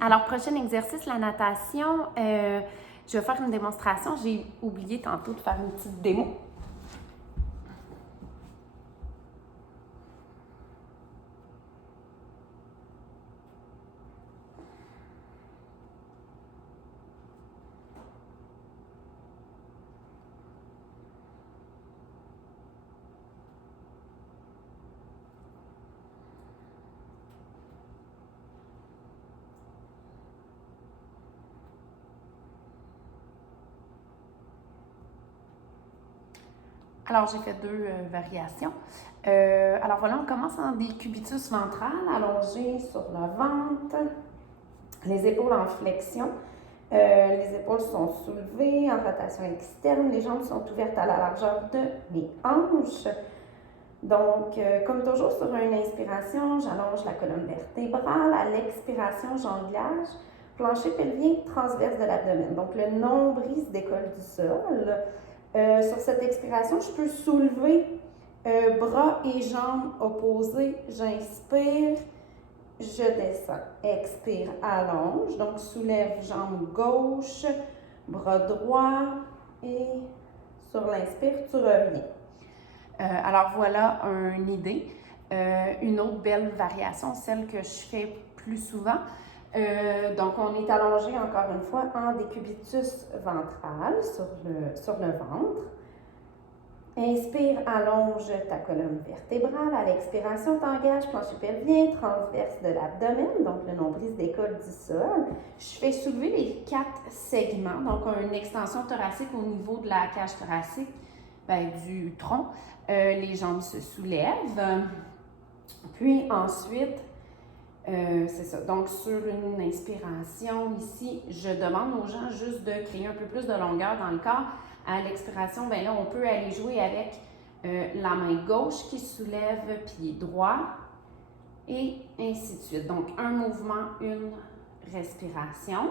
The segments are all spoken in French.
Alors, prochain exercice, la natation. Je vais faire une démonstration. J'ai oublié tantôt de faire une petite démo. Alors, j'ai fait deux variations. Alors voilà, on commence en décubitus ventral, allongé sur le ventre, les épaules en flexion. Les épaules sont soulevées en rotation externe, les jambes sont ouvertes à la largeur de mes hanches. Donc, comme toujours, sur une inspiration, j'allonge la colonne vertébrale. À l'expiration, j'engage. Plancher pelvien transverse de l'abdomen. Donc, le nombril se décolle du sol. Sur cette expiration, je peux soulever bras et jambes opposés. J'inspire, je descends. Expire, allonge. Donc, soulève jambe gauche, bras droit et sur l'inspire, tu reviens. Alors voilà une idée. Une autre belle variation, celle que je fais plus souvent. Donc on est allongé encore une fois en décubitus ventral sur le ventre. Inspire, allonge ta colonne vertébrale. À l'expiration, t'engages, plancher pelvien, transverse de l'abdomen. Donc le nombril se décolle du sol. Je fais soulever les 4 segments. Donc une extension thoracique au niveau de la cage thoracique, du tronc. Les jambes se soulèvent. Puis ensuite, c'est ça. Donc, sur une inspiration ici, je demande aux gens juste de créer un peu plus de longueur dans le corps. À l'expiration, là, on peut aller jouer avec la main gauche qui soulève pied droit et ainsi de suite. Donc, un mouvement, une respiration.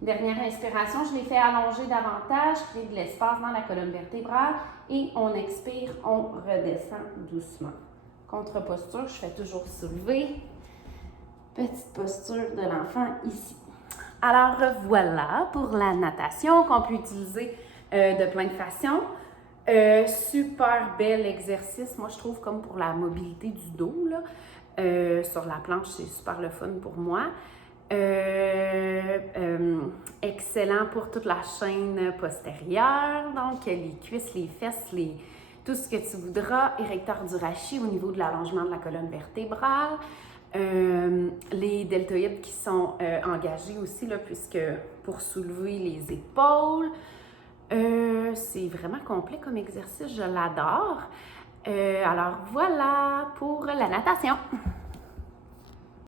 Dernière inspiration, je les fais allonger davantage, créer de l'espace dans la colonne vertébrale et on expire, on redescend doucement. Contre-posture, je fais toujours soulever. Petite posture de l'enfant ici. Alors voilà pour la natation qu'on peut utiliser de plein de façons. Super bel exercice, moi je trouve comme pour la mobilité du dos là. Sur la planche, c'est super le fun pour moi. Excellent pour toute la chaîne postérieure, donc les cuisses, les fesses, tout ce que tu voudras, érecteur du rachis au niveau de l'allongement de la colonne vertébrale, les deltoïdes qui sont engagés aussi, là, puisque pour soulever les épaules, c'est vraiment complet comme exercice, je l'adore. Alors voilà pour la natation.